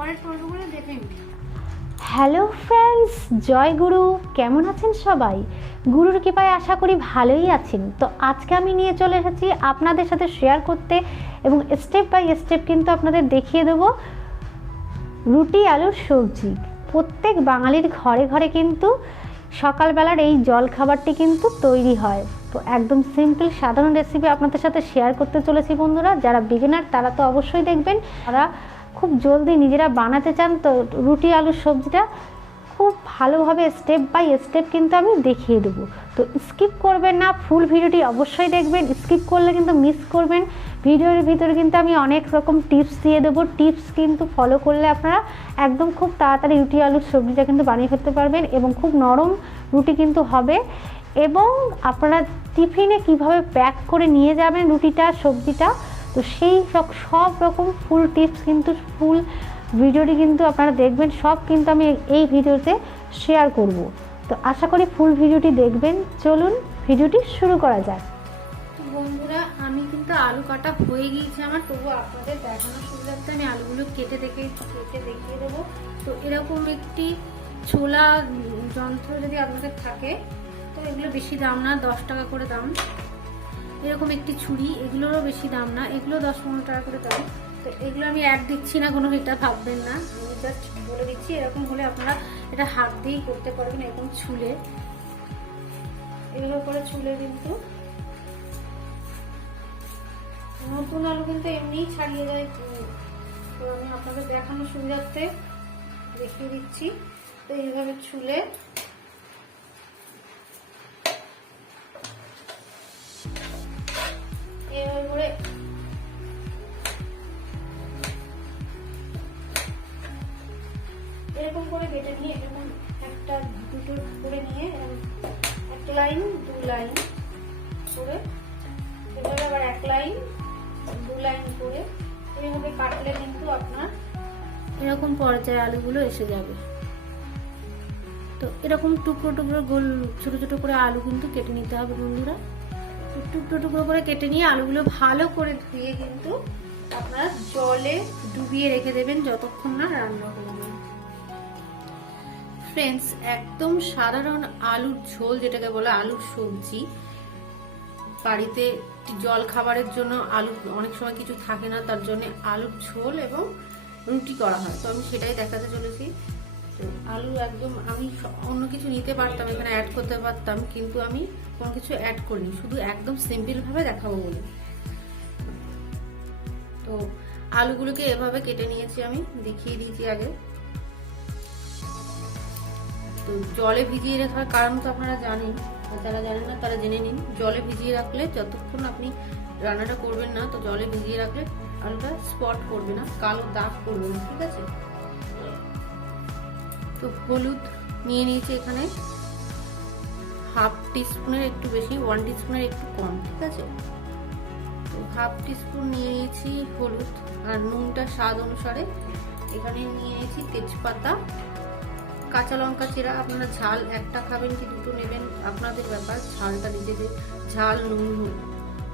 পরের পর্বগুলো দেখে নিন। হ্যালো ফ্রেন্ডস, জয় গুরু। কেমন আছেন সবাই? গুরুর কৃপায় আশা করি ভালোই আছেন। তো আজকে আমি নিয়ে চলে এসেছি আপনাদের সাথে শেয়ার করতে এবং স্টেপ বাই স্টেপ কিন্তু আপনাদের দেখিয়ে দেবো রুটি আলুর সবজি। প্রত্যেক বাঙালির ঘরে ঘরে কিন্তু সকালবেলার এই জল খাবারটি কিন্তু তৈরি হয়। তো একদম সিম্পল সাধারণ রেসিপি আপনাদের সাথে শেয়ার করতে চলেছি বন্ধুরা। যারা বিগিনার তারা তো অবশ্যই দেখবেন, তারা খুব জলদি নিজেরা বানাতে চান তো রুটি আলুর সবজিটা খুব ভালোভাবে স্টেপ বাই স্টেপ কিন্তু আমি দেখিয়ে দেবো। তো স্কিপ করবেন না, ফুল ভিডিওটি অবশ্যই দেখবেন। স্কিপ করলে কিন্তু মিস করবেন। ভিডিওর ভিতরে কিন্তু আমি অনেক রকম টিপস দিয়ে দেবো। টিপস কিন্তু ফলো করলে আপনারা একদম খুব তাড়াতাড়ি রুটি আলুর সবজিটা কিন্তু বানিয়ে ফেলতে পারবেন এবং খুব নরম রুটি কিন্তু হবে। এবং আপনারা টিফিনে কিভাবে প্যাক করে নিয়ে যাবেন রুটিটা সবজিটা, তো সেই সব রকম ফুল টিপস কিন্তু ফুল ভিডিওটি কিন্তু আপনারা দেখবেন। সব কিন্তু আমি এই ভিডিওতে শেয়ার করব। তো আশা করি ফুল ভিডিওটি দেখবেন। চলুন ভিডিওটি শুরু করা যাক। তো বন্ধুরা, আমি কিন্তু আলু কাটা হয়ে গিয়েছে আমার, তবু আপনাদের দেখানোর সুবিধার্থে আমি আলুগুলো কেটে দেখিয়ে দেবো। তো এরকম একটি ছোলা যন্ত্র যদি আপনাদের থাকে, তো এগুলো বেশি দাম না, 10 টাকা করে দাম। এরকম একটি ছুরি, এগুলোরও বেশি দাম না, এগুলো 10-15 টাকা করে দাম। তো এগুলো আমি অ্যাড দিচ্ছি না, কোনো এটা ভাববেন না, আমি জাস্ট বলে দিচ্ছি। এরকম হলে আপনারা এটা হাত দিয়েই করতে পারবেন, এরকম ছুলে, এগুলো করে ছুলে কিন্তু নতুন আলু কিন্তু এমনিই ছাড়িয়ে যায়। তো আমি আপনাদের দেখানোর সুবিধার্থে দেখিয়ে দিচ্ছি। তো এইভাবে ছুলে এইভাবে করে এরকম করে কেটে নিয়ে, এরকম একটা দুটো করে নিয়ে এক লাইন 2 লাইন করে, এভাবে আবার 1 লাইন 2 লাইন করে এইভাবে কাটলে কিন্তু আপনার এরকম পর্যায়ে আলুগুলো এসে যাবে। তো এরকম টুকরো টুকরো গোল ছোট ছোট করে আলু কিন্তু কেটে নিতে হবে বন্ধুরা। তো টুকরো টুকরো করে কেটে নিয়ে আলুগুলো ভালো করে ধুয়ে কিন্তু আপনারা জলে ডুবিয়ে রেখে দেবেন যতক্ষণ না রান্না করবেন। ফ্রেন্ডস, একদম সাধারণ আলুর ঝোল, যেটাকে বলে আলুর সবজি। বাড়িতে জল খাবারের জন্য আলু অনেক সময় কিছু থাকে না, তার জন্য আলুর ঝোল এবং রুটি করা হয়। তো আমি সেটাই দেখাতে চলেছি। তো আলু একদম, আমি অন্য কিছু নিতে পারতাম, এখানে অ্যাড করতে পারতাম, কিন্তু আমি কোনো কিছু অ্যাড করিনি, শুধু একদম সিম্পল ভাবে দেখাবো বলে। তো আলুগুলোকে এভাবে কেটে নিয়েছি, আমি দেখিয়ে দিয়েছি আগে। তো জলে ভিজিয়ে রাখার কারণ তো আপনারা জানেন, যারা জানেন না তারা জেনে নিন। জলে ভিজিয়ে রাখলে যতক্ষণ আপনি রান্নাটা করবেন না, তো জলে ভিজিয়ে রাখলে আলুটা স্পট করবে না, কালো দাগ করবে না, ঠিক আছে? তো হলুদ নিয়ে নিয়েছি এখানে হাফ টিস্পুনের একটু বেশি, 1 টিস্পুনের একটু কম, ঠিক আছে? তো হাফ টিস্পুন নিয়ে নিয়েছি হলুদ, আর নুনটা স্বাদ অনুসারে। এখানে নিয়ে নিয়েছি তেজপাতা, কাঁচা লঙ্কা চেরা। আপনারা ঝাল একটা খাবেন কি দুটো নেবেন আপনাদের ব্যাপার, ঝালটা নিজেদের, ঝাল নুন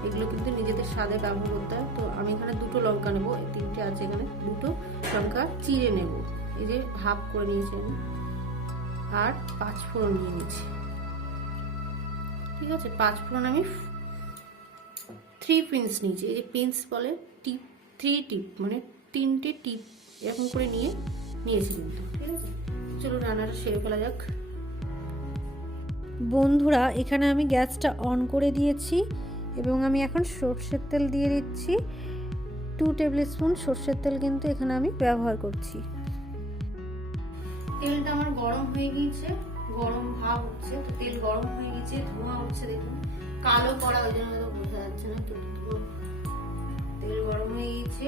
এগুলো কিন্তু নিজেদের স্বাদে ব্যবহার করতে হয়। তো আমি এখানে 2টো লঙ্কা নেবো, 3টে আছে এখানে, 2টো লঙ্কা চিড়ে নেব, এই যে হাফ করে নিয়েছি আমি। আর 5 ফোড়ন নিয়ে নিয়েছি, ঠিক আছে? 5 ফোড়ন আমি 3 পিন্স নিয়েছি, এই যে পিন্স বলে টিপ, 3 টিপ মানে 3টে টিপ এরকম করে নিয়েছি কিন্তু, ঠিক আছে? চলো রান্নাটা সেরে ফেলা যাক। বন্ধুরা, এখানে আমি গ্যাসটা অন করে দিয়েছি এবং আমি এখন সর্ষের তেল দিয়ে দিচ্ছি। 2 টেবিল স্পুন সর্ষের তেল কিন্তু এখানে আমি ব্যবহার করছি। তেলটা আমার গরম হয়ে গিয়েছে, গরম ভাব হচ্ছে। তো তেল গরম হয়ে গেছে, ধোঁয়া উঠছে, দেখুন কালো করা, ওই জন্য হয়তো বোঝা যাচ্ছে না। তেল গরম হয়ে গিয়েছে,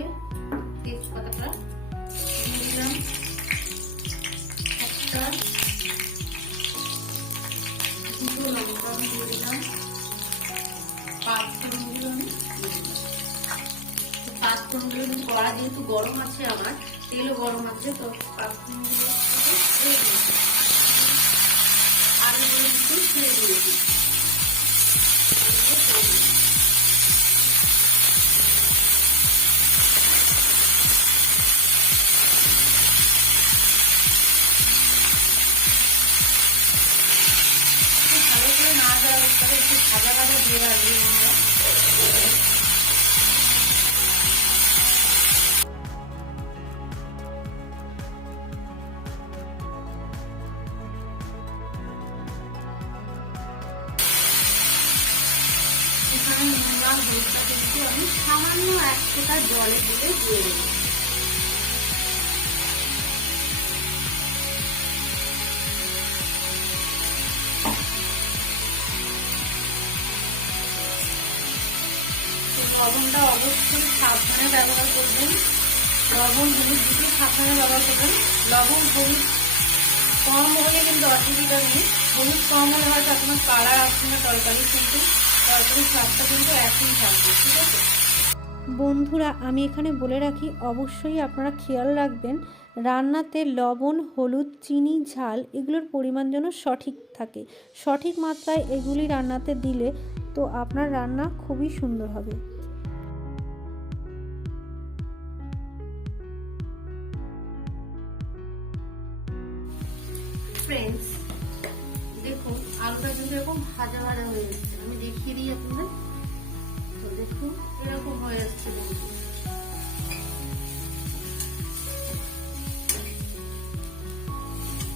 তেজপাতাটা দিয়ে দিলাম, একটা 2টো লঙ্কা দিয়ে দিলাম, 5 ফোড়নগুলো আমি দিয়ে দিলাম। 5 ফোড়নগুলো কিন্তু কড়া যেহেতু গরম আছে, আমার তেলও গরম আছে, তো 5 ফোড়নগুলো দিয়ে দিলাম। আলুগুলো একটু ছেড়ে দিয়েছি, অবস্থায় একটু ভাজা ভাজা দিয়ে রাখবো আমরা। এখানে নুন আর হলুদটা কিন্তু আমি সামান্য 1 ফোঁটা জলে দিয়ে দেবো। লবণটা অবশ্যই সাবধানে ব্যবহার করবেন, লবণ হলুদ দুটো সাবধানে ব্যবহার করবেন। লবণ হলুদ কম হলে কিন্তু অসুবিধা নেই, হলুদ কম হলে হয়তো আপনার কালার আসছে না তরকারি, কিন্তু তরকারির স্বাদটা কিন্তু একই থাকবে, ঠিক আছে। বন্ধুরা আমি এখানে বলে রাখি, অবশ্যই আপনারা খেয়াল রাখবেন রান্নাতে লবণ, হলুদ, চিনি, ঝাল এগুলোর পরিমাণ যেন সঠিক থাকে। সঠিক মাত্রায় এগুলি রান্নাতে দিলে তো আপনার রান্না খুবই সুন্দর হবে। ফ্রেন্ডস দেখুন আলুটা কিন্তু এরকম ভাজা ভাজা হয়ে যাচ্ছে, আমি দেখিয়ে দিই আপনাদের। তো দেখুন এরকম হয়ে যাচ্ছে,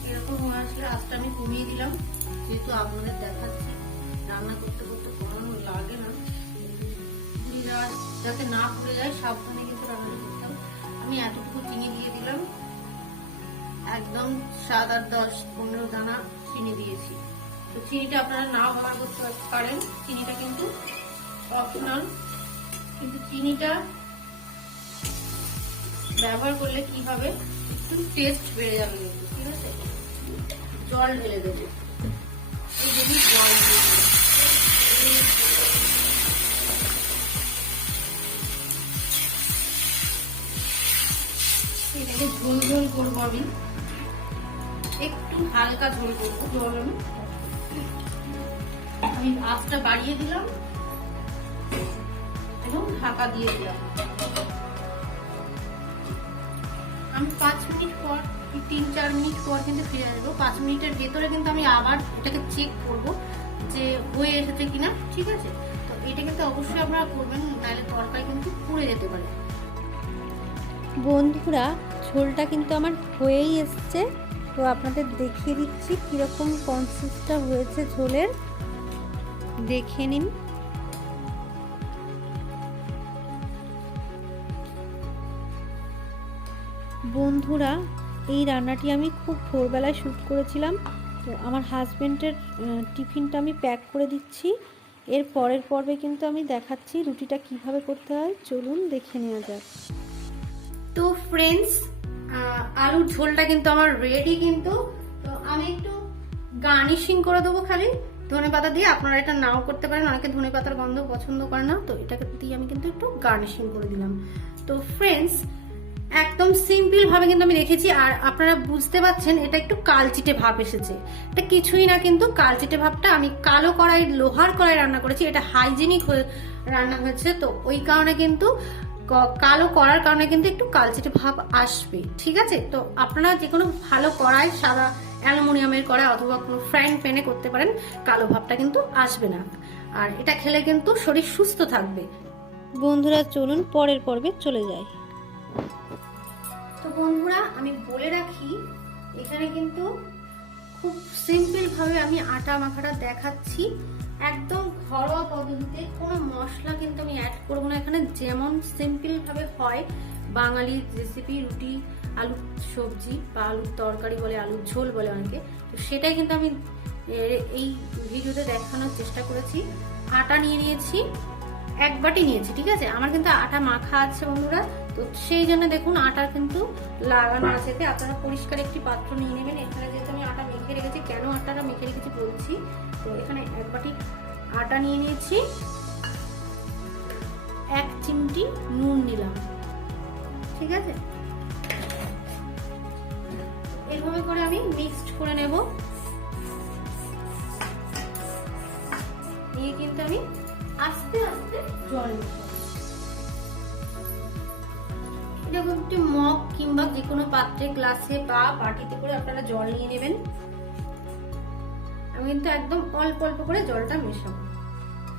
এরকম হয়ে আসলে আজটা আমি কমিয়ে দিলাম, যেহেতু আপনাদের দেখাচ্ছি রান্না করতে করতে কমানো লাগে না, যাতে না পড়ে যায় সাবধানে কিন্তু রান্না করতে হবে। আমি এতটুকু চিনি দিয়ে দিলাম, একদম 7, 8, 10, 15 দানা চিনি দিয়েছি। তো চিনিটা আপনারা নাও ব্যবহার করতে পারেন, চিনিটা কিন্তু অপশনাল, কিন্তু চিনিটা ব্যবহার করলে কি হবে, একটু টেস্ট বেড়ে যাবে কিন্তু, ঠিক আছে। জল ঢেলে দেবো, এই যদি জল দিয়ে দেবো, এটাকে ঝোল ঝোল করবো আমি, একটু হালকা ঝোল করবো জল। আমি আঁচটা বাড়িয়ে দিলাম এবং ঢাকা দিয়ে দিলাম। আমি 5 মিনিট পর, 3-4 মিনিট পর কিন্তু ফিরে আসবো। 5 মিনিটের ভেতরে কিন্তু আমি আবার এটাকে চেক করব যে হয়ে এসেছে কিনা, ঠিক আছে। তো এটা কিন্তু অবশ্যই আপনারা করবেন, নাহলে তরকারি কিন্তু পুড়ে যেতে পারে। বন্ধুরা ঝোলটা কিন্তু আমার হয়েই এসছে, তো আপনাদের দেখিয়ে দিচ্ছি কীরকম কনসিস্টটা হয়েছে ঝোলের, দেখে নিন। বন্ধুরা এই রান্নাটি আমি খুব ভোরবেলায় শ্যুট করেছিলাম, তো আমার হাজব্যান্ডের টিফিনটা আমি প্যাক করে দিচ্ছি। এর পরের পর্বে কিন্তু আমি দেখাচ্ছি রুটিটা কিভাবে করতে হয়, চলুন দেখে নেওয়া যাক। তো ফ্রেন্ডস আলুর ঝোলটা কিন্তু আমার রেডি, কিন্তু তো আমি একটু গার্নিশিং করে দেবো খালি ধনেপাতা দিয়ে। আপনারা এটা নাও করতে পারেন, অনেকে ধনেপাতার গন্ধ পছন্দ করে না, তো এটাকে দিয়ে আমি কিন্তু একটু গার্নিশিং করে দিলাম। তো ফ্রেন্ডস একদম সিম্পল ভাবে কিন্তু আমি রেখেছি, আর আপনারা বুঝতে পারছেন এটা একটু কালচিটে ভাব এসেছে। এটা কিছুই না, কিন্তু কালচিটে ভাবটা আমি কালো কড়াই, লোহার কড়াই রান্না করেছি, এটা হাইজেনিক রান্না হয়েছে, তো ওই কারণে কিন্তু কালো করার কারণে কিন্তু একটু কালচিটে ভাব আসবে, ঠিক আছে। তো আপনারা যে কোনো ভালো কড়াই, সাদা অ্যালুমিনিয়ামের কড়াই অথবা কোনো ফ্রাইং প্যানে করতে পারেন, কালো ভাবটা কিন্তু আসবে না, আর এটা খেলে কিন্তু শরীর সুস্থ থাকবে। বন্ধুরা চলুন পরের পর্বে চলে যাই। তো বন্ধুরা আমি বলে রাখি, এখানে কিন্তু খুব সিম্পল ভাবে আমি আটা মাখাটা দেখাচ্ছি, একদম ঘরোয়া পদ্ধতিতে, কোনো মশলা কিন্তু আমি অ্যাড করবো না এখানে। যেমন সিম্পল ভাবে হয় বাঙালির রেসিপি, রুটি, আলুর সবজি বা আলুর তরকারি বলে, আলুর ঝোল বলে অনেকে, তো সেটাই কিন্তু আমি এই ভিডিওতে দেখানোর চেষ্টা করেছি। আটা নিয়ে নিয়েছি, 1 বাটি নিয়েছি, ঠিক আছে। আমার কিন্তু আটা মাখা আছে বন্ধুরা, তো সেই জন্য দেখুন আটা কিন্তু লাগানো আছে। আপনারা পরিষ্কার একটি পাত্র নিয়ে নেবেন। এখানে যেহেতু আমি আটা মেখে রেখেছি, কেন আটাটা মেখে রেখেছি বলছি। তো এখানে 1 বাটি আটা নিয়ে নিয়েছি, 1 চিমটি নুন নিলাম, ঠিক আছে। এইভাবে করে আমি মিক্সড করে নেব, নিয়ে কিন্তু আমি আস্তে আস্তে জল নেব। এরকম একটি মগ কিংবা যে কোনো পাত্রে, গ্লাসে বা বাটিতে করে আপনারা জল নিয়ে নেবেন। আমি কিন্তু একদম অল্প অল্প করে জলটা মেশাবো।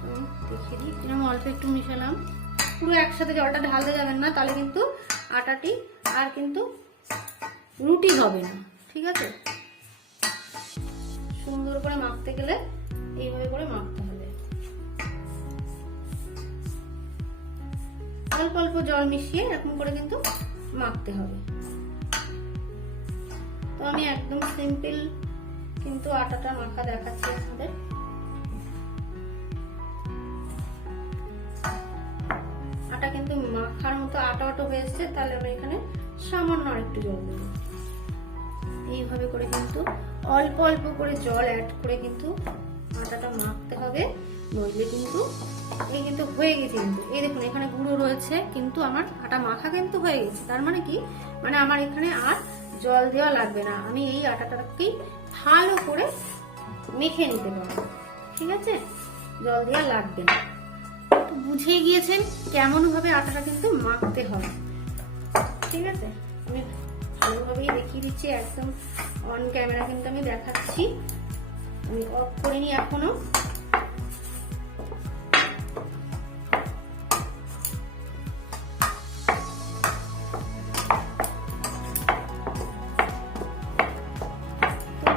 আমি দেখিয়ে দিই, এরকম অল্প একটু মেশালাম। পুরো একসাথে জলটা ঢালতে যাবেন না, তাহলে কিন্তু আটাটি আর কিন্তু রুটি হবে না, ঠিক আছে? সুন্দর করে মাখতে গেলে এইভাবে করে মাখতে হবে। অল্প অল্প জল মিশিয়ে এরকম করে কিন্তু মাখতে হবে। তো আমি একদম সিম্পল কিন্তু আটাটা মাখা দেখাচ্ছি আপনাদের। আটা কিন্তু মাখার মতো আটা আটা হয়ে এসছে, তাহলে আমি এখানে সামান্য আরেকটু জল দেবো। এইভাবে করে কিন্তু অল্প অল্প করে জল অ্যাড করে কিন্তু আটাটা মাখতে হবে, নইলে কিন্তু এই কিন্তু হয়ে গেছে। কিন্তু এই দেখুন এখানে গুঁড়ো রয়েছে, কিন্তু আমার আটা মাখা কিন্তু হয়ে গেছে। তার মানে কি, মানে আমার এখানে আর জল দেওয়া লাগবে না, আমি এই আটাটাকেই ভালো করে মেখে নিতে পারবো, ঠিক আছে? জল দেওয়া লাগবে না। তো বুঝে গিয়েছেন কেমন ভাবে আটাটা কিন্তু মাখতে হয়, ঠিক আছে? আমি ভালোভাবেই দেখিয়ে দিচ্ছি, একদম অন ক্যামেরা কিন্তু আমি দেখাচ্ছি। আমি অফ করিনি এখনো।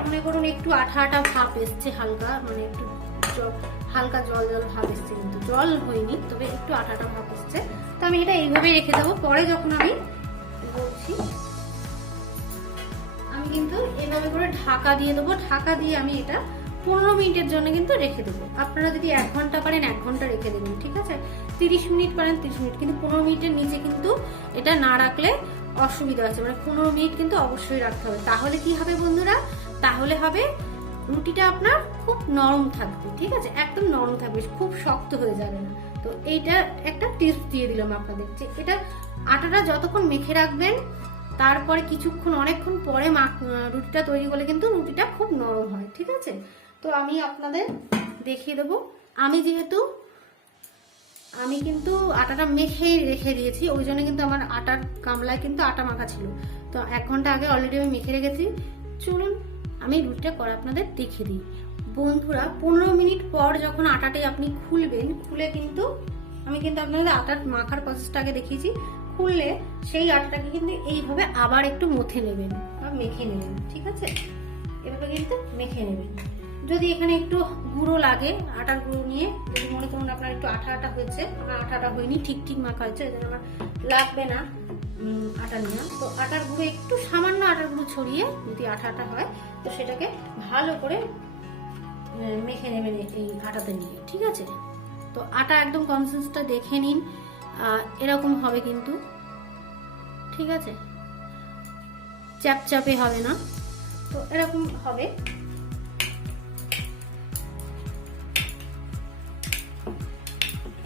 মনে করুন একটু আঠা আঠা ভাব এসছে, হালকা মানে একটু হালকা জল জল ভাব এসছে, কিন্তু জল হয়নি, তবে একটু আঠা আঠা ভাব এসছে। তো আমি এটা এইভাবেই রেখে দেবো। পরে যখন আমি বলছি, আমি কিন্তু এইভাবে করে ঢাকা দিয়ে দেবো। ঢাকা দিয়ে আমি এটা 15 মিনিটের জন্য কিন্তু রেখে দেবো। আপনারা যদি 1 ঘন্টা পারেন 1 ঘন্টা রেখে দেবেন, ঠিক আছে? 30 মিনিট পারেন 30 মিনিট, কিন্তু 15 মিনিটের নিচে কিন্তু এটা না রাখলে অসুবিধা আছে। মানে 15 মিনিট কিন্তু অবশ্যই রাখতে হবে। তাহলে কি হবে বন্ধুরা, তাহলে হবে রুটিটা আপনার খুব নরম থাকবে, ঠিক আছে? একদম নরম থাকবে, খুব শক্ত হয়ে যাবে না। তো এইটা একটা টিপস দিয়ে দিলাম আপনাদের, যে এটা আটাটা যতক্ষণ মেখে রাখবেন, তারপরে কিছুক্ষণ অনেকক্ষণ পরে রুটিটা তৈরি করলে কিন্তু রুটিটা খুব নরম হয়, ঠিক আছে? তো আমি আপনাদের দেখিয়ে দেবো। আমি কিন্তু আটাটা মেখেই রেখে দিয়েছি, ওই জন্য কিন্তু আমার আটার গামলায় কিন্তু আটা মাখা ছিল। তো 1 ঘন্টা আগে অলরেডি আমি মেখে রেখেছি। চলুন আমি রুটিটা করে আপনাদের দেখিয়ে দিই। বন্ধুরা 15 মিনিট পর যখন আটাটাই আপনি খুলবেন, খুলে কিন্তু আমি কিন্তু আপনাদের আটার মাখার প্রসেসটা আগে দেখিয়েছি। খুললে সেই আটাটাকে কিন্তু এইভাবে আবার একটু মথে নেবেন বা মেখে নেবেন, ঠিক আছে? এভাবে কিন্তু মেখে নেবেন। যদি এখানে একটু গুঁড়ো লাগে, আটার গুঁড়ো নিয়ে যদি মনে করুন আপনার একটু আঠা আঠা হয়েছে, আমার আঠা আঠা হয়নি, ঠিক ঠিক মাখা হয়েছে, এই জন্য আমার লাগবে না আটা নেওয়া। তো আটার গুঁড়ো একটু সামান্য আটার গুঁড়ো ছড়িয়ে যদি আঠা আঠা হয়, তো সেটাকে ভালো করে মেখে নেবেন এই আটাতে নিয়ে, ঠিক আছে? তো আটা একদম কনসিস্টেন্সিটা দেখে নিন, এরকম হবে কিন্তু, ঠিক আছে? চ্যাপচ্যাপে হবে না, তো এরকম হবে।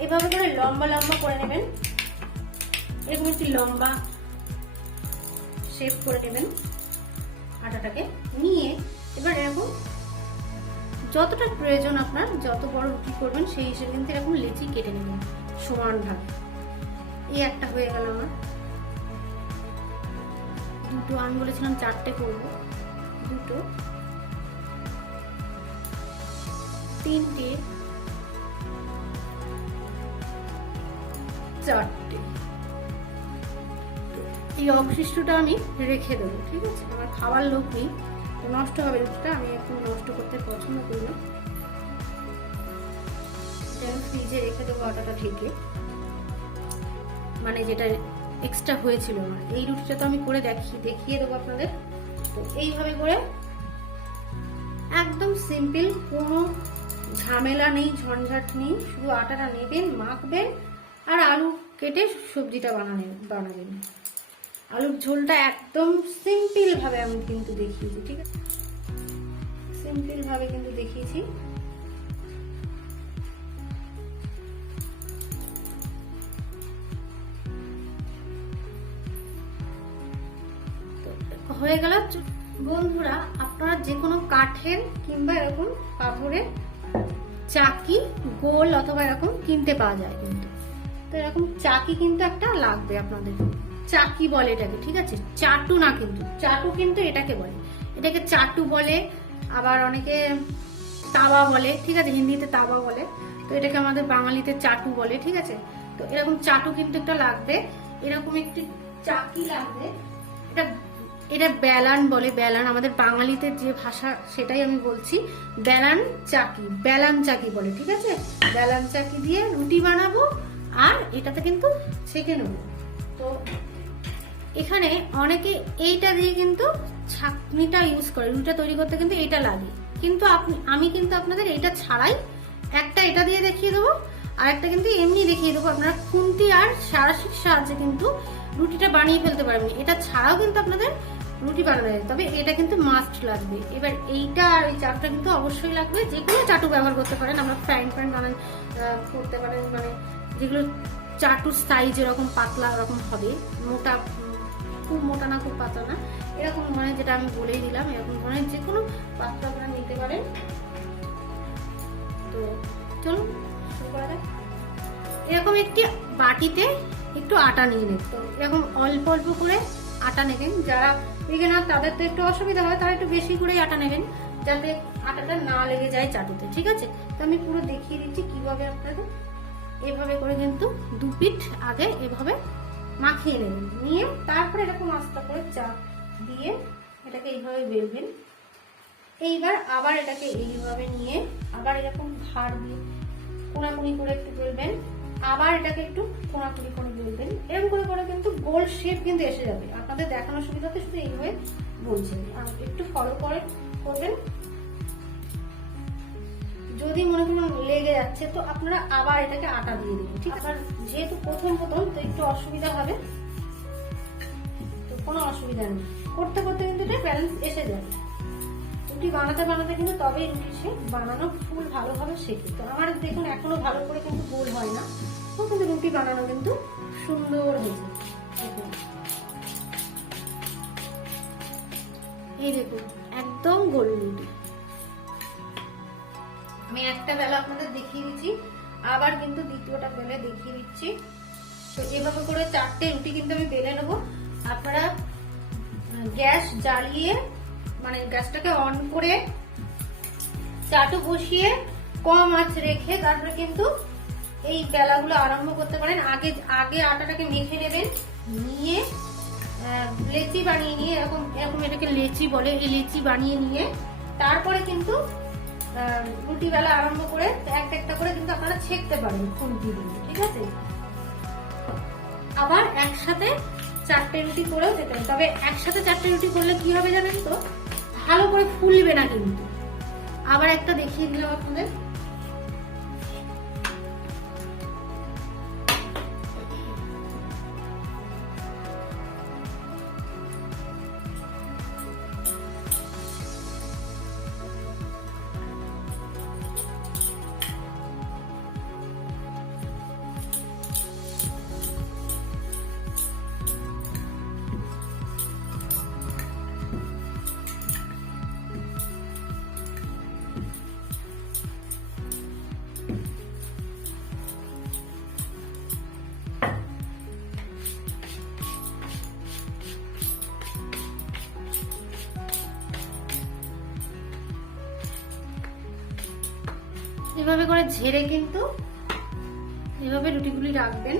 এভাবে করে লম্বা লম্বা করে নেবেন, এরকম একটি লম্বা শেপ করে নেবেন আটাটাকে নিয়ে। এবার এরকম যতটা প্রয়োজন আপনার, যত বড় রুটি করবেন সেই হিসেবে কিন্তু এরকম লেচি কেটে নেবেন সমান ভাবে। এই একটা হয়ে গেল আমার, দুটো, আমি বলেছিলাম 4টে করবো, 2, 3টে, 4টে। এই অবশিষ্টটা আমি রেখে দেবো, ঠিক আছে? আমার খাওয়ার লোক নেই, তো নষ্ট হবে রুটিটা, আমি এখন নষ্ট করতে পছন্দ করি না। ফ্রিজে রেখে দেবো আটাটা ঢেকে, মানে যেটা এক্সট্রা হয়েছিল আমার। এই রুটিটা তো আমি করে দেখিয়ে দেবো আপনাদের। তো এইভাবে করে একদম সিম্পল, কোনো ঝামেলা নেই, ঝঞ্ঝাট নেই, শুধু আটাটা নেবেন, মাখবেন, আর আলু কেটে সবজিটা বানাবেন। আলুর ঝোলটা একদম সিম্পল ভাবে আমি কিন্তু দেখিয়েছি, ঠিক আছে? সিম্পল ভাবে কিন্তু দেখিয়েছি। হয়ে গেল বন্ধুরা। আপনারা যে কোনো কাঠের কিংবা এরকম পাথরের চাকি, গোল অথবা এরকম কিনতে পাওয়া যায় কিন্তু। তো এরকম চাকি কিন্তু একটা লাগবে আপনাদের, চাকি বলে এটাকে, ঠিক আছে? চাটু না কিন্তু, চাটু কিন্তু এটাকে বলে, এটাকে চাটু বলে। আবার অনেকে তাওয়া বলে, ঠিক আছে, হিন্দিতে তাওয়া বলে, তো এটাকে আমাদের বাঙালিতে চাটু বলে, ঠিক আছে। তো এরকম চাটু কিন্তু একটা লাগবে, এরকম একটি চাকি লাগবে, এটা এটা বেলান বলে, বেলান আমাদের বাঙালিতে যে ভাষা সেটাই আমি বলছি, বেলান চাকি, বেলান চাকি বলে, ঠিক আছে। বেলান চাকি দিয়ে রুটি বানাবো আর এটাতে কিন্তু ছেঁকে নেবো। তো এখানে অনেকে এইটা দিয়ে কিন্তু ছাঁকনিটা ইউজ করে, রুটিটা তৈরি করতে কিন্তু এইটা লাগে, কিন্তু আমি কিন্তু আপনাদের এইটা ছাড়াই একটা এটা দিয়ে দেখিয়ে দেবো, আর একটা কিন্তু এমনি দেখিয়ে দেবো। আপনারা খুন্তি আর সাঁড়াশির সাহায্যে কিন্তু রুটিটা বানিয়ে ফেলতে পারবেন, এটা ছাড়াও কিন্তু আপনাদের রুটি বানানো যায়, তবে এটা কিন্তু মাস্ট লাগবে। এবার এইটা আর এই চাটুটা কিন্তু অবশ্যই লাগবে, যে কোনো চাটু ব্যবহার করতে পারেন, আমরা ফ্রাইং প্যান বানান করতে পারেন, মানে যেগুলো চাটুর সাইজ এরকম পাতলা এরকম হবে, মোটা, খুব মোটা না খুব পাতলা না, এরকম মানে যেটা আমি বলেই দিলাম, এরকম ধরনের যে কোনো পাতলা আপনারা নিতে পারেন। তো চলুন শুরু করা যাক। এরকম একটি বাটিতে একটু আটা নিয়ে নেব, তো এরকম অল্প অল্প করে আটা নেবেন। যারা বিগিনার তাদের তো একটু অসুবিধা হয়, তারা একটু বেশি করেই আটা নেবেন, যাতে আটাটা না লেগে যায় চাটুতে, ঠিক আছে। তো আমি পুরো দেখিয়ে দিচ্ছি কিভাবে আপনাদের। এভাবে করে কিন্তু দু পিঠ আগে এভাবে মাখিয়ে নেবেন, নিয়ে তারপরে এরকম আস্তে করে চাপ দিয়ে এটাকে এইভাবে বেলবেন। এইবার আবার এটাকে এইভাবে নিয়ে আবার এরকম ধার দিয়ে কোনাকুনি করে একটু বেলবেন, আবার এটাকে একটু কোনাকুনি করে বেলবেন, এরকম করে করে কিন্তু গোল শেপ কিন্তু এসে যাবে। আপনাদের দেখানোর সুবিধাতে শুধু এইভাবে বলছি, আর একটু ফলো করে করবেন। যদি মনে করেন লেগে যাচ্ছে তো আপনারা আবার এটাকে আটা দিয়ে দেবেন, ঠিক আছে। যেহেতু প্রথম প্রথম তো একটু অসুবিধা হবে, তো কোনো অসুবিধা নেই, করতে করতে কিন্তু এটা ব্যালেন্স এসে যাবে। রুটি বানাতে বানাতে কিন্তু তবেই রুটি সে বানানো ফুল ভালোভাবে শেখে। তো আমার দেখুন এখনো ভালো করে কিন্তু গোল হয় না, তো কিন্তু রুটি বানানো কিন্তু সুন্দর হয়েছে। দেখুন এই দেখুন একদম গোল রুটি। আমি একটা বেলা আপনাদের দেখিয়ে দিচ্ছি, আবার কিন্তু দ্বিতীয়টা বেলে দেখিয়ে দিচ্ছি। তো এভাবে করে 4টে রুটি কিন্তু আমি বেলে নেবো। আপনারা গ্যাস জ্বালিয়ে মানে গ্যাসটাকে অন করে চাটু বসিয়ে কম আঁচ রেখে তারপরে কিন্তু এই বেলাগুলো আরম্ভ করতে পারেন। আগে আটাটাকে মেখে নেবেন, নিয়ে লেচি বানিয়ে নিয়ে এরকম এটাকে লেচি বলে, এই লেচি বানিয়ে নিয়ে তারপরে কিন্তু রুটি বেলা আরম্ভ করে একটা করে কিন্তু আপনারা ছেঁকতে পারেন খুন্তি দিয়ে, ঠিক আছে। আবার একসাথে 4টে রুটি করেও যেতে হবে, তবে একসাথে 4টে রুটি করলে কি হবে জানেন তো, ভালো করে ফুলবে না কিন্তু। আবার একটা দেখিয়ে দিলাম আপনাদের। এভাবে করে ঝেড়ে কিন্তু এভাবে রুটিগুলি রাখবেন।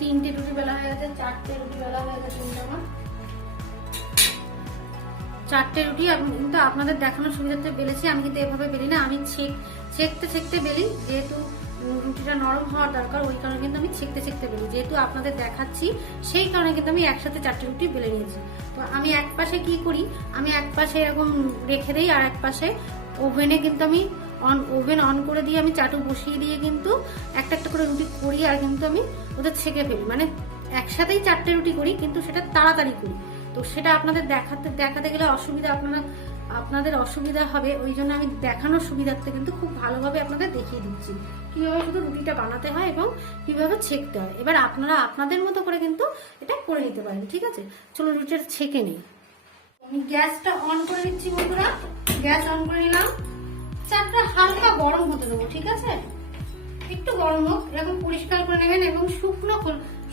তিনটে রুটি বেলা হয়ে গেছে, 4টে রুটি বেলা হয়ে গেছে আমার 4টে রুটি। কিন্তু আপনাদের দেখানোর সুবিধাতে বেলেছি, আমি কিন্তু এভাবে বেলি না, আমি ছেঁকতে বেলি, যেহেতু রুটিটা নরম হওয়ার দরকার ওই কারণে কিন্তু আমি ছেঁকতে বেলি, যেহেতু আপনাদের দেখাচ্ছি সেই কারণে কিন্তু আমি একসাথে 4টে রুটি বেলে নিয়েছি। তো আমি এক পাশে কি করি, আমি এক পাশে এরকম রেখে দিই, আর এক পাশে ওভেনে কিন্তু আমি ওভেন অন করে দিয়ে আমি চাটু বসিয়ে দিয়ে কিন্তু একটা একটা করে রুটি করি, আর কিন্তু আমি ওদের ছেঁকে ফেলি, মানে একসাথেই 4টে রুটি করি, কিন্তু সেটা তাড়াতাড়ি করি। তো সেটা আপনাদের দেখাতে গেলে আপনাদের অসুবিধা হবে, ওই জন্য আমি দেখানোর সুবিধার্থে কিন্তু খুব ভালোভাবে আপনাদের দেখিয়ে দিচ্ছি কিভাবে শুধু রুটিটা বানাতে হয় এবং কিভাবে ছেঁকতে হয়। এবার আপনারা আপনাদের মতো করে কিন্তু এটা করে নিতে পারেন, ঠিক আছে? চলো রুটিটা ছেঁকে নিই। আমি গ্যাসটা অন করে দিচ্ছি বন্ধুরা, গ্যাস অন করে নিলাম। চাটা হালকা গরম হতে দেবো, ঠিক আছে? একটু গরম হোক, এরকম পরিষ্কার করে নেবেন এবং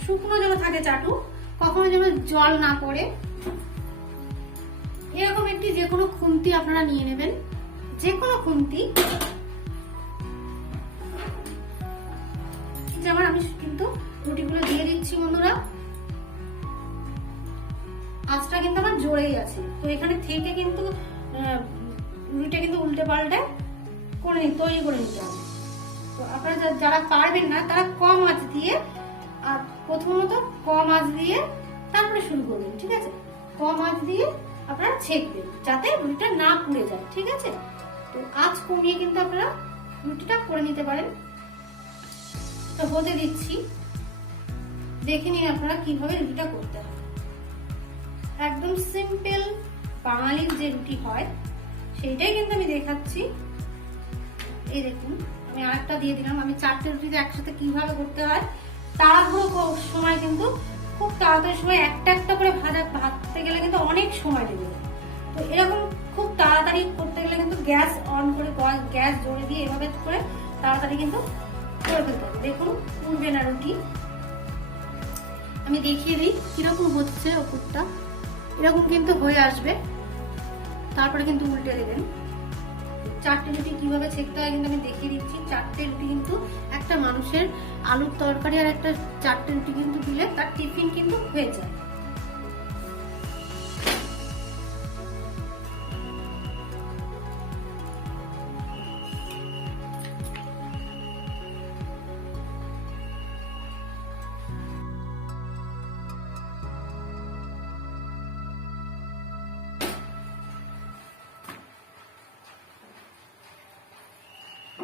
শুকনো যেন থাকে চাটু, কখনো যেন জল না পড়ে। এরকম একটি যে কোনো খুন্তি আপনারা নিয়ে নেবেন, যে কোনো খুন্তি। যেমন আমি কিন্তু রুটিগুলো দিয়ে দিচ্ছি বন্ধুরা, আঁচটা কিন্তু আমার জোরেই আছে। তো এখানে থেকে কিন্তু রুটিটা কিন্তু উল্টে পাল্টে তৈরি করে নিতে হবে। তো আপনারা যারা পারবেন না তারা কম আঁচ দিয়ে, আর প্রথমত কম আঁচ দিয়ে তারপরে শুরু করবেন, ঠিক আছে? কম আঁচ দিয়ে আপনারা ছেঁকবেন যাতে রুটিটা না পুড়ে যায়, ঠিক আছে? তো আঁচ কমিয়ে কিন্তু আপনারা রুটিটা করে নিতে পারেন। তো হতে দিচ্ছি, দেখে নিন আপনারা কিভাবে রুটিটা করতে হয়। একদম সিম্পল বাঙালির যে রুটি হয় সেইটাই কিন্তু আমি দেখাচ্ছি। এই দেখুন, আমি আরেকটা দিয়ে দিলাম। আমি 4টে রুটিতে একসাথে কিভাবে করতে হয়, তাড়াহুড়ো সময় কিন্তু খুব তাড়াতাড়ি সময় একটা একটা করে ভাজতে গেলে কিন্তু অনেক সময় লেগে যায়। তো এরকম খুব তাড়াতাড়ি করতে গেলে কিন্তু গ্যাস অন করে, গ্যাস জোরে দিয়ে এভাবে করে তাড়াতাড়ি কিন্তু করে ফেলতে হবে। দেখুন পুড়বে না রুটি। আমি দেখিয়ে দিই কিরকম হচ্ছে ওপরটা, এরকম কিন্তু হয়ে আসবে, তারপরে কিন্তু উল্টে দেবেন। 4টে রুটি কিভাবে ছেঁকতে হয় কিন্তু আমি দেখিয়ে দিচ্ছি। 4টে রুটি কিন্তু একটা মানুষের আলুর তরকারি আর একটা 4টে রুটি কিন্তু দিলে তার টিফিন কিন্তু হয়ে যায়।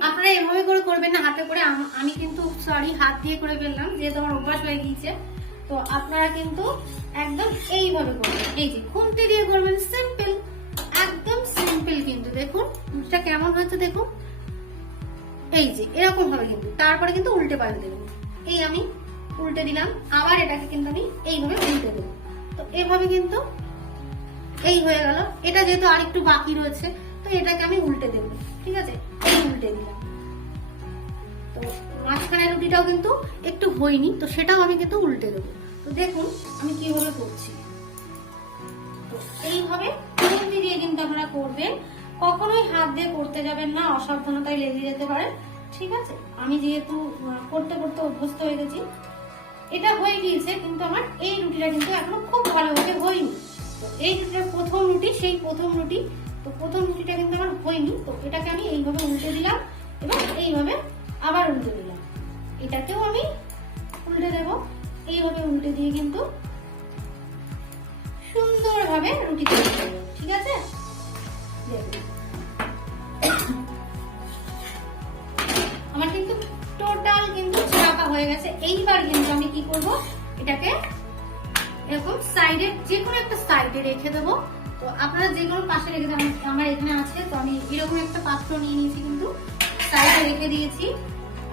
আপনারা এভাবে করে করবেন না হাতে করে, আমি কিন্তু হাত দিয়ে করে ফেললাম যেহেতু আমার অভ্যাস হয়ে গিয়েছে। তো আপনারা কিন্তু একদম এইভাবে করবেন, এই যে খুন্তি দিয়ে করবেন, সিম্পল, একদম সিম্পল। কিন্তু দেখুন রুটিটা কেমন হয়েছে, দেখুন এই যে এরকম ভাবে কিন্তু তারপরে কিন্তু উল্টে পাল্টে দেবেন। এই আমি উল্টে দিলাম, আবার এটাকে কিন্তু আমি এইভাবে উল্টে দেবো। তো এইভাবে কিন্তু এই হয়ে গেল। এটা যেহেতু আরেকটু বাকি রয়েছে তো এটাকে আমি উল্টে দেবো, ঠিক আছে? এই উল্টে দিলাম। তো মাঝখানে রুটিটাও কিন্তু একটু হয়নি, তো সেটাও আমি কিন্তু উল্টে দেবো। তো দেখুন আমি কিভাবে করছি। তো এইভাবে খুন্তি দিয়ে কিন্তু আপনারা করবেন, কখনোই হাত দিয়ে করতে যাবেন না, অসাবধানতায় লেগে যেতে পারে, ঠিক আছে? আমি যেহেতু করতে করতে অভ্যস্ত হয়ে গেছি, এটা হয়ে গিয়েছে, কিন্তু আমার এই রুটিটা কিন্তু এখনো খুব ভালোভাবে হয়নি। তো এই রুটিটা প্রথম রুটি, সেই প্রথম রুটি, তো প্রথম রুটিটা কিন্তু আমার হয়নি। তো এটাকে আমি এইভাবে উল্টে দিলাম এবং এইভাবে আবার উল্টে দিলাম। এটাকেও আমি উল্টে দেব, এইভাবে উল্টে দিয়ে কিন্তু সুন্দরভাবে রুটি তৈরি করব, ঠিক আছে? আমার কিন্তু টোটাল কিন্তু ছাকা হয়ে গেছে। এইবার কিন্তু আমি কি করব, এটাকে এরকম সাইডে, যে কোনো একটা সাইডে রেখে দেবো। তো আপনারা যে কোনো পাশে রেখে দেবেন, আমার এখানে আছে। তো আমি এরকম একটা পাত্র নিয়ে নিয়েছি, কিন্তু সাইডে রেখে দিয়েছি।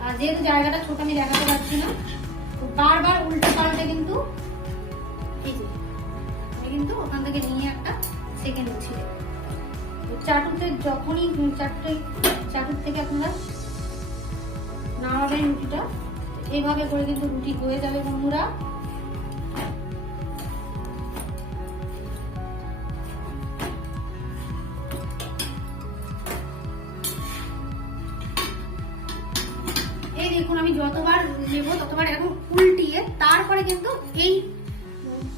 আর যেহেতু জায়গাটা ছোট আমি দেখাতে পারছি না, তো বারবার উল্টে পাল্টে কিন্তু এই যে আমি কিন্তু ওখান থেকে নিয়ে একটা সেকেন্ড ছিল। তো চাটুতে যখনই চাটুর থেকে আপনারা নামাবেন রুটিটা, এভাবে করে কিন্তু রুটি হয়ে যাবে বন্ধুরা। এই দেখুন আমি যতবার নেব ততবার এখন উল্টিয়ে তারপরে কিন্তু এই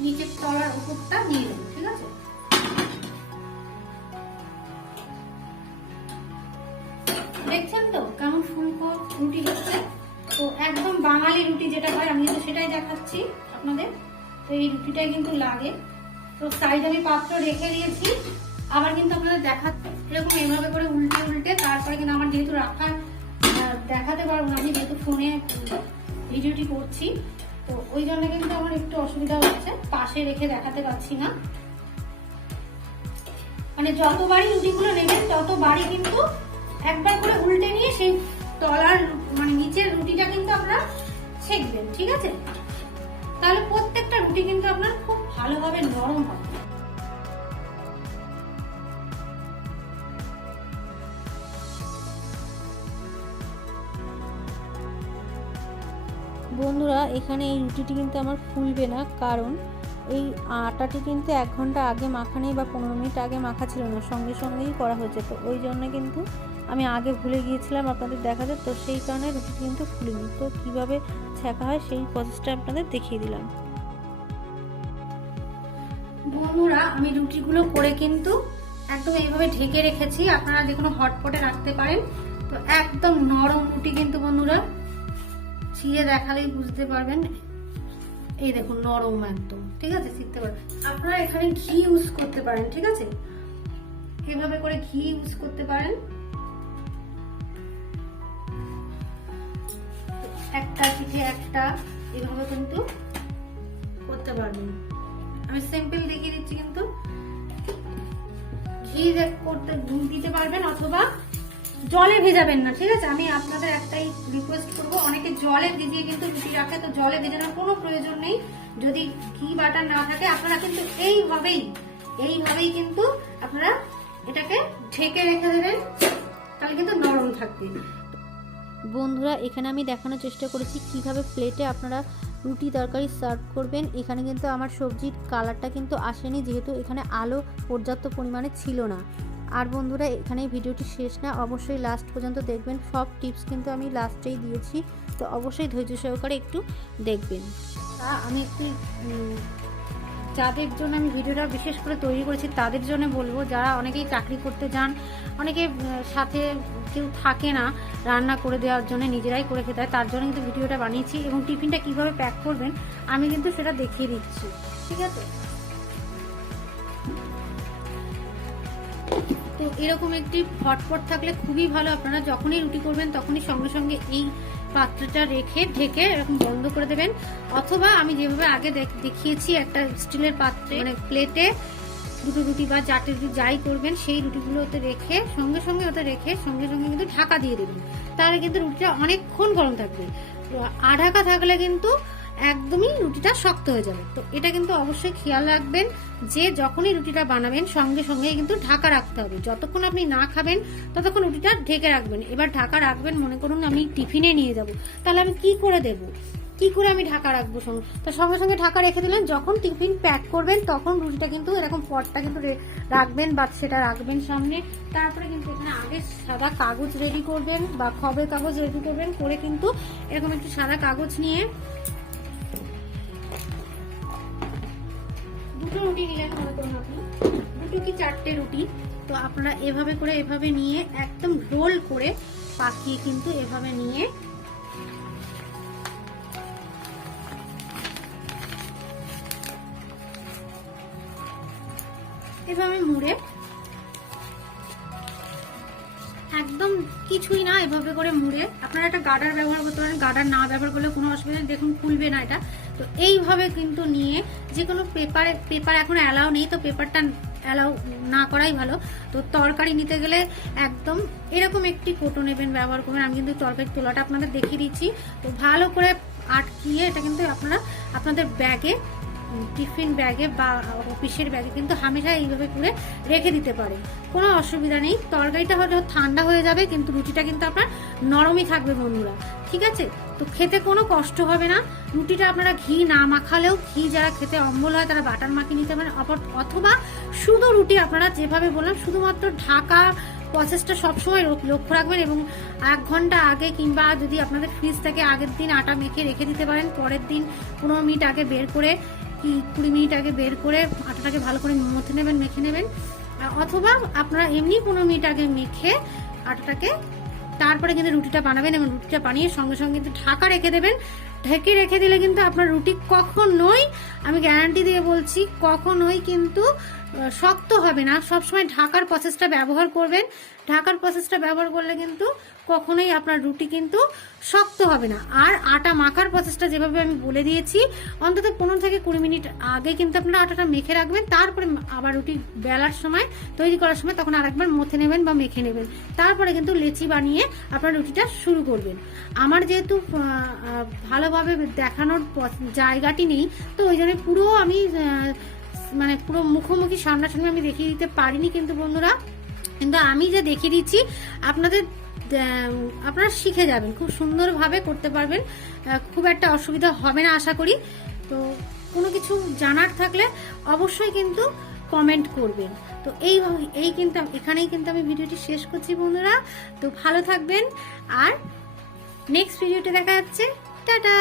নিচের তলার উপরটা নিয়ে নেব, ঠিক আছে? দেখছেন তো কেমন ফুলকো রুটি হচ্ছে। তো একদম বাঙালি রুটি যেটা হয় আমি তো সেটাই দেখাচ্ছি আপনাদের। তো এই রুটিটাই কিন্তু লাগে। তো সাইডে আমি পাত্র রেখে দিয়েছি, আবার কিন্তু আপনাদের দেখাচ্ছি। এরকম এভাবে করে উল্টে উল্টে তারপরে কিন্তু আমার যেহেতু রাখা দেখাতে পারবো না, আমি যেহেতু ফোনে ভিডিওটি করছি, তো ওই জন্য কিন্তু আমার একটু অসুবিধা হচ্ছে, পাশে রেখে দেখাতে পারছি না। মানে যতবারই রুটিগুলো নেবেন ততবারই কিন্তু একবার করে উল্টে নিয়ে সেই তলার মানে নিচের রুটিটা কিন্তু আপনারা ছেঁকবেন, ঠিক আছে? তাহলে প্রত্যেকটা রুটি কিন্তু আপনার খুব ভালোভাবে নরম হবে। বন্ধুরা, এখানে এই রুটিটি কিন্তু আমার ফুলবে না, কারণ এই আটাটি কিন্তু 1 ঘন্টা আগে মাখা নেই বা 15 মিনিট আগে মাখা ছিল না, সঙ্গে সঙ্গেই করা হয়েছে। তো ওই জন্য কিন্তু আমি আগে ভুলে গিয়েছিলাম আপনাদের দেখাতে, তো সেই কারণে রুটিটি কিন্তু ফুলিনি। তো কীভাবে ছেঁকা হয় সেই প্রসেসটা আপনাদের দেখিয়ে দিলাম। বন্ধুরা, আমি রুটিগুলো করে কিন্তু একদম এইভাবে ঢেকে রেখেছি, আপনারা যে কোনো হটপটে রাখতে পারেন। তো একদম নরম রুটি কিন্তু বন্ধুরা, ছিঁড়ে দেখালেই বুঝতে পারবেন। এই দেখুন নরম একদম, ঠিক আছে? শিখতে পারবেন। আপনারা এখানে ঘি ইউজ করতে পারেন, ঠিক আছে? এভাবে করে ঘি ইউজ করতে পারেন। একটা পিঠে একটা এভাবে কিন্তু করতে পারবেন। আমি সিম্পল দেখিয়ে দিচ্ছি, কিন্তু ঘি করতে দিতে পারবেন অথবা জলে ভেজাবেন না, ঠিক আছে? আমি আপনাদের একটাই রিকোয়েস্ট করব, অনেকে জলে ভিজিয়ে কিন্তু রুটি রাখে, তো জলে ভেজানোর কোনো প্রয়োজন নেই। যদি ঘি বাটার না থাকে আপনারা কিন্তু এইভাবেই কিন্তু আপনারা এটাকে ঢেকে রেখে দেবেন, তাহলে কিন্তু নরম থাকবে। বন্ধুরা, এখানে আমি দেখানোর চেষ্টা করেছি কিভাবে প্লেটে আপনারা রুটি তরকারি সার্ভ করবেন। এখানে কিন্তু আমার সবজির কালারটা কিন্তু আসেনি, যেহেতু এখানে আলো পর্যাপ্ত পরিমাণে ছিল না। আর বন্ধুরা, এখানে ভিডিওটি শেষ না, অবশ্যই লাস্ট পর্যন্ত দেখবেন। সব টিপস কিন্তু আমি লাস্টেই দিয়েছি, তো অবশ্যই ধৈর্য সহকারে একটু দেখবেন। আমি একটু যাদের জন্য আমি ভিডিওটা বিশেষ করে তৈরি করেছি তাদের জন্য বলবো, যারা অনেকেই চাকরি করতে যান, অনেকে সাথে কেউ থাকে না রান্না করে দেওয়ার জন্য, নিজেরাই করে খেতে হয়, তার জন্য কিন্তু ভিডিওটা বানিয়েছি। এবং টিফিনটা কিভাবে প্যাক করবেন আমি কিন্তু সেটা দেখিয়ে দিচ্ছি, ঠিক আছে? তো এরকম একটি হটপট থাকলে খুবই ভালো। আপনারা যখনই রুটি করবেন তখনই সঙ্গে সঙ্গে এই পাত্রটা রেখে ঢেকে এরকম বন্ধ করে দেবেন, অথবা আমি যেভাবে আগে দেখিয়েছি একটা স্টিলের পাত্রে মানে প্লেটে দুটো রুটি বা 4টে রুটি যাই করবেন সেই রুটিগুলো ওতে রেখে সঙ্গে সঙ্গে কিন্তু ঢাকা দিয়ে দেবেন। তাহলে কিন্তু রুটিটা অনেকক্ষণ গরম থাকবে। আঢাকা থাকলে কিন্তু একদমই রুটিটা শক্ত হয়ে যাবে। তো এটা কিন্তু অবশ্যই খেয়াল রাখবেন যে যখনই রুটিটা বানাবেন সঙ্গে সঙ্গে কিন্তু ঢাকা রাখতে হবে। যতক্ষণ আপনি না খাবেন ততক্ষণ রুটিটা ঢেকে রাখবেন। এবার ঢাকা রাখবেন, মনে করুন আমি টিফিনে নিয়ে যাব, তাহলে আমি কি করে দেবো, কি করে আমি ঢাকা রাখবো? সঙ্গে সঙ্গে ঢাকা রেখে দিলেন, যখন টিফিন প্যাক করবেন তখন রুটিটা কিন্তু এরকম পটটা কিন্তু রাখবেন বা সেটা রাখবেন সামনে। তারপরে কিন্তু এখানে আগে সাদা কাগজ রেডি করবেন বা খবরের কাগজ রেডি করবেন, করে কিন্তু এরকম একটু সাদা কাগজ নিয়ে দুটো রুটি নিলেন, মনে করুন আপনি 2 কি 4টে রুটি, তো আপনারা এভাবে নিয়ে একদম রোল করে পাকিয়ে কিন্তু এভাবে নিয়ে এভাবে মুড়ে একদম কিছুই না, এভাবে করে মুড়ে আপনারা একটা গার্ডার ব্যবহার করতে পারেন। গার্ডার না ব্যবহার করলে কোনো অসুবিধা নেই, দেখুন খুলবে না এটা। তো এইভাবে কিন্তু নিয়ে যে কোনো পেপার এখন অ্যালাউ নেই, তো পেপারটা অ্যালাউ না করাই ভালো। তো তরকারি নিতে গেলে একদম এরকম একটি কোটো নেবেন, ব্যবহার করবেন। আমি কিন্তু তরকারির তোলাটা আপনাদের দেখিয়ে দিচ্ছি। তো ভালো করে আটকিয়ে এটা কিন্তু আপনারা আপনাদের ব্যাগে, টিফিন ব্যাগে বা অফিসের ব্যাগে কিন্তু হামেশা এইভাবে করে রেখে দিতে পারে, কোনো অসুবিধা নেই। তরকারিটা হয়তো ঠান্ডা হয়ে যাবে কিন্তু রুটিটা কিন্তু আপনার নরমই থাকবে বন্ধুরা, ঠিক আছে? তো খেতে কোনো কষ্ট হবে না। রুটিটা আপনারা ঘি না মাখালেও, ঘি যারা খেতে অম্বল হয় তারা বাটার মাখিয়ে নিতে পারেন, অথবা শুধু রুটি আপনারা যেভাবে বললাম শুধুমাত্র ঢাকা প্রসেসটা সবসময় লক্ষ্য রাখবেন। এবং 1 ঘন্টা আগে কিংবা যদি আপনাদের ফ্রিজ থেকে আগের দিন আটা মেখে রেখে দিতে পারেন, পরের দিন 15 মিনিট আগে বের করে কি 20 মিনিট আগে বের করে আটাটাকে ভালো করে মেখে নেবেন, অথবা আপনারা এমনি 15 মিনিট আগে মেখে আটাটাকে তারপরে কিন্তু রুটিটা বানাবেন এবং রুটিটা বানিয়ে সঙ্গে সঙ্গে কিন্তু ঢাকা রেখে দেবেন। ঢেকে রেখে দিলে কিন্তু আপনার রুটি কখনোই, আমি গ্যারান্টি দিয়ে বলছি, কখনোই কিন্তু শক্ত হবে না। সবসময় ঢাকার প্রসেসটা ব্যবহার করবেন। ঢাকার প্রসেসটা ব্যবহার করলে কিন্তু কখনোই আপনার রুটি কিন্তু শক্ত হবে না। আর আটা মাখার প্রসেসটা যেভাবে আমি বলে দিয়েছি, অন্তত 15 থেকে 20 মিনিট আগে কিন্তু আপনারা আটাটা মেখে রাখবেন। তারপরে আবার রুটি বেলার সময়, তৈরি করার সময় তখন আরেকবার মথে নেবেন বা মেখে নেবেন। তারপরে কিন্তু লেচি বানিয়ে আপনার রুটিটা শুরু করবেন। আমার যেহেতু ভালোভাবে দেখানোর জায়গাটি নেই, তো ওই জন্য পুরো আমি মানে পুরো মুখোমুখি সামনাসামনি আমি দেখিয়ে দিতে পারিনি কিন্তু বন্ধুরা। কিন্তু আমি যে দেখিয়ে দিচ্ছি আপনারা শিখে যাবেন, খুব সুন্দরভাবে করতে পারবেন, খুব একটা অসুবিধা হবে না আশা করি। তো কোনো কিছু জানার থাকলে অবশ্যই কিন্তু কমেন্ট করবেন। তো এই কিন্তু এখানেই কিন্তু আমি ভিডিওটি শেষ করছি বন্ধুরা। তো ভালো থাকবেন, আর নেক্সট ভিডিওতে দেখা যাচ্ছে। টাটা।